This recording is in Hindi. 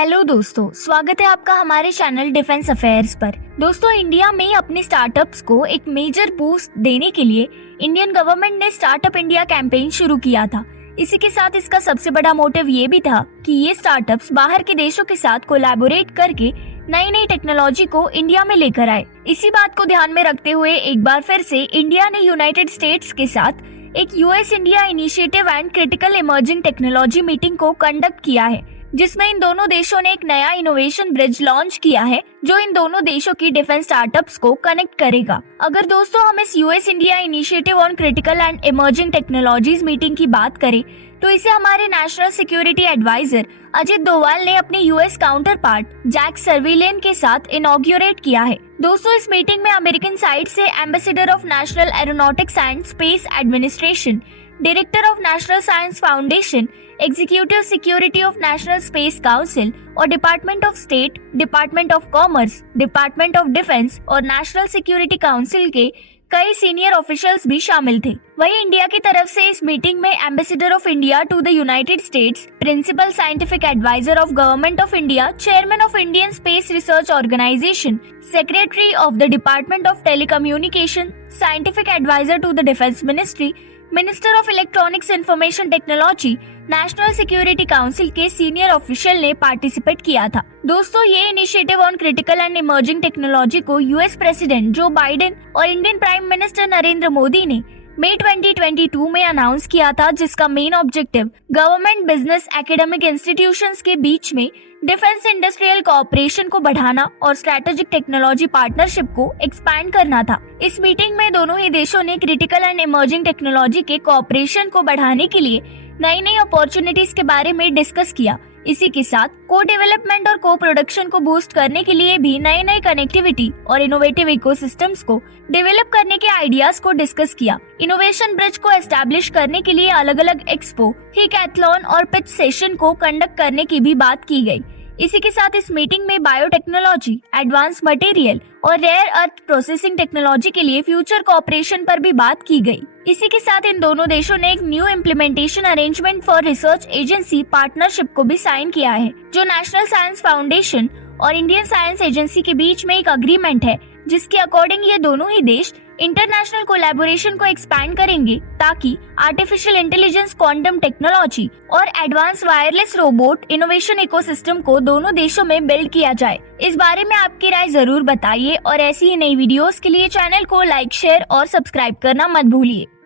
हेलो दोस्तों, स्वागत है आपका हमारे चैनल डिफेंस अफेयर्स पर। दोस्तों, इंडिया में अपने स्टार्टअप्स को एक मेजर बूस्ट देने के लिए इंडियन गवर्नमेंट ने स्टार्टअप इंडिया कैंपेन शुरू किया था। इसी के साथ इसका सबसे बड़ा मोटिव ये भी था कि ये स्टार्टअप्स बाहर के देशों के साथ कोलैबोरेट करके नई नई टेक्नोलॉजी को इंडिया में लेकर आए। इसी बात को ध्यान में रखते हुए एक बार फिर से इंडिया ने यूनाइटेड स्टेट्स के साथ एक US India initiative and critical emerging technology meeting को कंडक्ट किया है, जिसमें इन दोनों देशों ने एक नया इनोवेशन ब्रिज लॉन्च किया है जो इन दोनों देशों की डिफेंस स्टार्टअप्स को कनेक्ट करेगा। अगर दोस्तों हम इस US India initiative on critical and emerging technologies meeting की बात करें तो इसे हमारे national security adviser Ajit Doval ने अपने US counterpart Jake Sullivan के साथ इनॉग्योरेट किया है। दोस्तों, इस मीटिंग में अमेरिकन साइड से ambassador of National Aeronautics and Space Administration, director of National Science Foundation, executive security of National Space Council और Department of State, Department of Commerce, Department of defence और नेशनल सिक्योरिटी काउंसिल के कई सीनियर ऑफिशियल्स भी शामिल थे। वहीं इंडिया की तरफ से इस मीटिंग में ambassador of India to the United States, principal scientific advisor of government of India, chairman of Indian space research organisation, secretary of the department of telecommunication, scientific advisor to the defence ministry, minister of electronics information technology, national security council के सीनियर ऑफिशियल ने पार्टिसिपेट किया था। दोस्तों, ये initiative on critical and emerging technology को यूएस प्रेसिडेंट जो बाइडेन और Indian prime minister Narendra Modi ने मई 2022 में अनाउंस किया था, जिसका main objective government, business, academic institutions के बीच में डिफेंस इंडस्ट्रियल कोऑपरेशन को बढ़ाना और स्ट्रेटेजिक टेक्नोलॉजी पार्टनरशिप को एक्सपैंड करना था। इस मीटिंग में दोनों ही देशों ने क्रिटिकल एंड इमर्जिंग टेक्नोलॉजी के कोऑपरेशन को बढ़ाने के लिए नई नई अपॉर्चुनिटीज के बारे में डिस्कस किया। इसी के साथ को डेवलपमेंट और को प्रोडक्शन को बूस्ट करने के लिए भी नई नई कनेक्टिविटी और इनोवेटिव इकोसिस्टम्स को डेवलप करने के आइडियाज को डिस्कस किया। इनोवेशन ब्रिज को एस्टैब्लिश करने के लिए अलग अलग एक्सपो, हैकाथलॉन और पिच सेशन को कंडक्ट करने की भी बात की गई। इसी के साथ इस मीटिंग में बायोटेक्नोलॉजी, एडवांस मटेरियल और रेयर अर्थ प्रोसेसिंग टेक्नोलॉजी के लिए फ्यूचर कोऑपरेशन पर भी बात की गई। इसी के साथ इन दोनों देशों ने एक new implementation arrangement for research agency partnership को भी साइन किया है, जो नेशनल साइंस फाउंडेशन और इंडियन साइंस एजेंसी के बीच में एक अग्रीमेंट है, जिसके अकॉर्डिंग ये दोनों ही देश इंटरनेशनल कोलैबोरेशन को एक्सपैंड करेंगे ताकि आर्टिफिशियल इंटेलिजेंस, क्वांटम टेक्नोलॉजी और advance wireless robot innovation ecosystem को दोनों देशों में बिल्ड किया जाए। इस बारे में आपकी राय जरूर बताइए और ऐसी ही नई वीडियोस के लिए चैनल को लाइक, शेयर और सब्सक्राइब करना मत भूलिए।